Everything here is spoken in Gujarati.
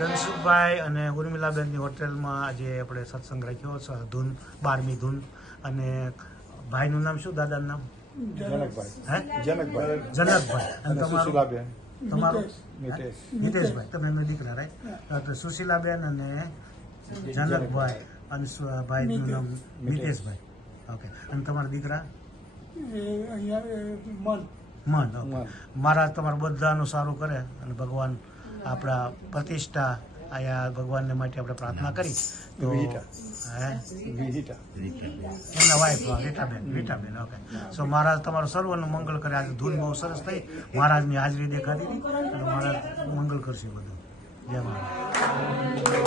ધનસુખભાઈ અને ઉર્મિલાબેનની હોટેલમાં આજે આપણે સત્સંગ રાખ્યો છે. ધૂન 12મી ધૂન અને ભાઈનું નામ શું? દાદાનું નામ? જનકભાઈ. હે? જનકભાઈ. જનકભાઈ. અને અને તમારું? સુશીલાબેન. તમારું? મિતેશ. મિતેશભાઈ. તમે એમના દીકરા રાઈટ? તો સુશીલાબેન અને જનકભાઈ અને ભાઈનું નામ મિતેશભાઈ. ઓકે. અને તમારા દીકરા? મન. ઓકે. મારા તમારા બધાનું સારું કરે અને ભગવાન આપણા પ્રતિષ્ઠા અહીંયા ભગવાનને માટે આપણે પ્રાર્થના કરી તો વિહિતા. હે વિહિતા. એમના વાઈફ રીટાબેન. ઓકે. સો મહારાજ તમારું સર્વનું મંગળ કરે. આજે ધૂન બહુ સરસ થઈ, મહારાજની હાજરી દેખાતી હતી અને મહારાજ મંગળ કરશે બધું. જય મહારાજ.